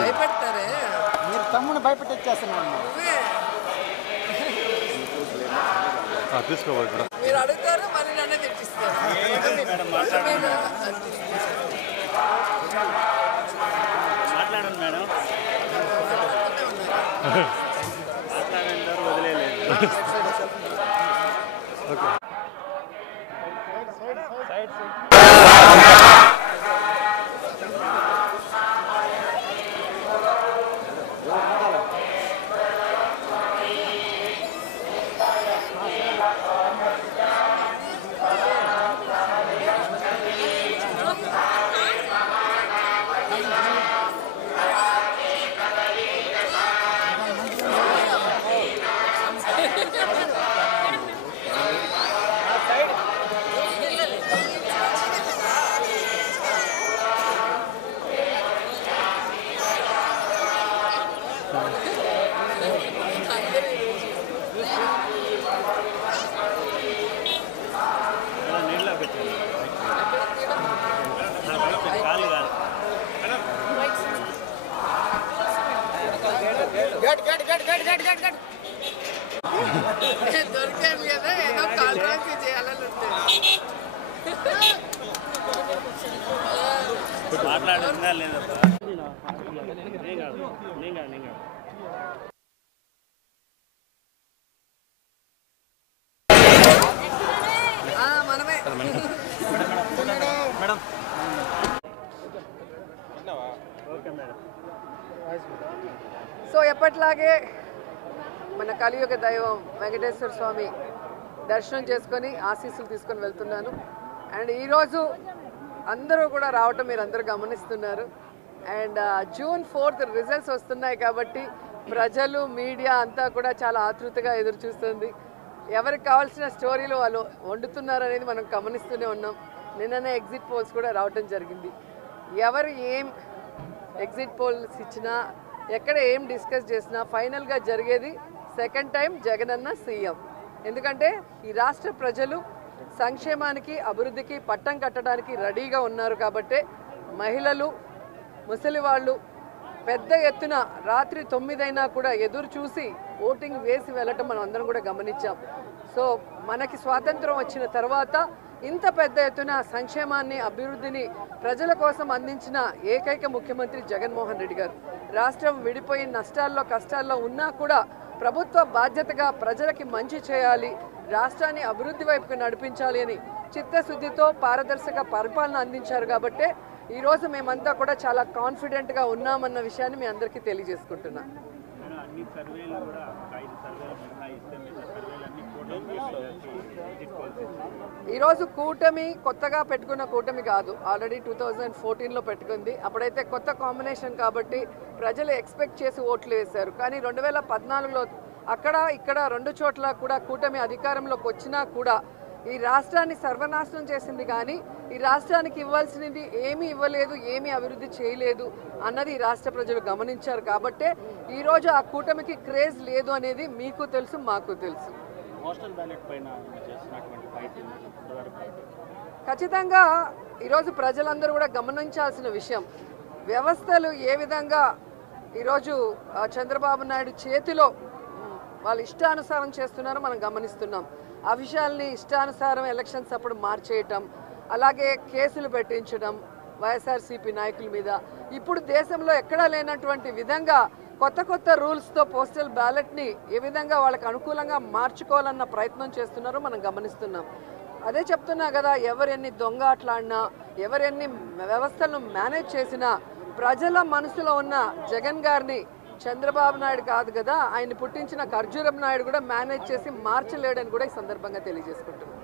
భయపెడతారే మీరు తమ్ముని భయపెట్టేస్తున్నాను. తీసుకోవాలి మీరు అడుగుతారు మళ్ళీ నన్నే తెచ్చిస్తారు. మాట్లాడండి మేడం, మాట్లాడంటారు వదిలేదు. నీళ్ళ పెట్టండి, కాలు కాదు. దొరికాను కదా ఏదో కాల్రాసి చేయాలని ఉంటుంది. మాట్లాడుతుందా లేదబ్బా? నేను కాదు, నేను కాదు, నేను కాదు. మనమే మేడం ఓకే మేడం. సో ఎప్పట్లాగే మన కలియుగ దైవం వెంకటేశ్వర స్వామి దర్శనం చేసుకొని ఆశీస్సులు తీసుకొని వెళ్తున్నాను. అండ్ ఈరోజు అందరూ కూడా రావటం మీరు అందరూ గమనిస్తున్నారు. అండ్ June 4th రిజల్ట్స్ వస్తున్నాయి కాబట్టి ప్రజలు మీడియా అంతా కూడా చాలా ఆతృతగా ఎదురు చూస్తుంది. ఎవరికి కావాల్సిన స్టోరీలు వాళ్ళు వండుతున్నారు అనేది మనం గమనిస్తూనే ఉన్నాం. నిన్ననే ఎగ్జిట్ పోల్స్ కూడా రావటం జరిగింది. ఎవరు ఏం ఎగ్జిట్ పోల్స్ ఇచ్చినా ఎక్కడ ఏం డిస్కస్ చేసినా ఫైనల్గా జరిగేది సెకండ్ టైం జగనన్న సీఎం. ఎందుకంటే ఈ రాష్ట్ర ప్రజలు సంక్షేమానికి అభివృద్ధికి పట్టం కట్టడానికి రెడీగా ఉన్నారు కాబట్టి మహిళలు ముసలి వాళ్ళు పెద్ద ఎత్తున రాత్రి 9 అయినా కూడా ఎదురు చూసి ఓటింగ్ వేసి వెళ్ళటం మనం అందరం కూడా గమనించాం. సో మనకి స్వాతంత్రం వచ్చిన తర్వాత ఇంత పెద్ద ఎత్తున సంక్షేమాన్ని అభివృద్ధిని ప్రజల కోసం అందించిన ఏకైక ముఖ్యమంత్రి జగన్మోహన్ రెడ్డి గారు. రాష్ట్రం విడిపోయి నష్టాల్లో కష్టాల్లో ఉన్నా కూడా ప్రభుత్వ బాధ్యతగా ప్రజలకి మంచి చేయాలి, రాష్ట్రాన్ని అభివృద్ధి వైపుకు నడిపించాలి అని చిత్తశుద్ధితో పారదర్శక పరిపాలన అందించారు. కాబట్టి ఈరోజు మేమంతా కూడా చాలా కాన్ఫిడెంట్గా ఉన్నామన్న విషయాన్ని మీ అందరికీ తెలియజేసుకుంటున్నాం. అన్ని సర్వేలు కూడా 5 సర్వేలు మినహాయిస్తే మిగతా సర్వేలన్నీ ఈరోజు కూటమి కొత్తగా పెట్టుకున్న కూటమి కాదు, ఆల్రెడీ 2014లో పెట్టుకుంది. అప్పుడైతే కొత్త కాంబినేషన్ కాబట్టి ప్రజలు ఎక్స్పెక్ట్ చేసి ఓట్లు వేశారు. కానీ 2014లో అక్కడ ఇక్కడ 2 చోట్ల కూడా కూటమి అధికారంలోకి వచ్చినా కూడా ఈ రాష్ట్రాన్ని సర్వనాశనం చేసింది. కానీ ఈ రాష్ట్రానికి ఇవ్వాల్సినది ఏమీ ఇవ్వలేదు, ఏమీ అభివృద్ధి చేయలేదు అన్నది ఈ రాష్ట్ర ప్రజలు గమనించారు. కాబట్టే ఈరోజు ఆ కూటమికి క్రేజ్ లేదు అనేది మీకు తెలుసు, మాకు తెలుసు. పోస్టల్ బ్యాలెట్ పైన చేసినటువంటి ఫైట్ ఖచ్చితంగా ఈరోజు ప్రజలందరూ కూడా గమనించాల్సిన విషయం, వ్యవస్థలు ఏ విధంగా ఈరోజు చంద్రబాబు నాయుడు చేతిలో వాళ్ళు ఇష్టానుసారం చేస్తున్నారో మనం గమనిస్తున్నాం. ఆ విషయాల్ని ఇష్టానుసారం ఎలక్షన్స్ అప్పుడు మార్చేయటం, అలాగే కేసులు పెట్టించడం వైఎస్ఆర్సీపీ నాయకుల మీద. ఇప్పుడు దేశంలో ఎక్కడా లేనటువంటి విధంగా కొత్త కొత్త రూల్స్తో పోస్టల్ బ్యాలెట్ని ఏ విధంగా వాళ్ళకి అనుకూలంగా మార్చుకోవాలన్న ప్రయత్నం చేస్తున్నారో మనం గమనిస్తున్నాం. అదే చెప్తున్నా కదా, ఎవరెన్ని దొంగ ఆటలాడినా, ఎవరెన్ని వ్యవస్థలను మేనేజ్ చేసినా ప్రజల మనసులో ఉన్న జగన్ గారిని చంద్రబాబు నాయుడు కాదు కదా, ఆయన పుట్టించిన ఖర్జూరం నాయుడు కూడా మేనేజ్ చేసి మార్చలేడని కూడా ఈ సందర్భంగా తెలియజేసుకుంటున్నాం.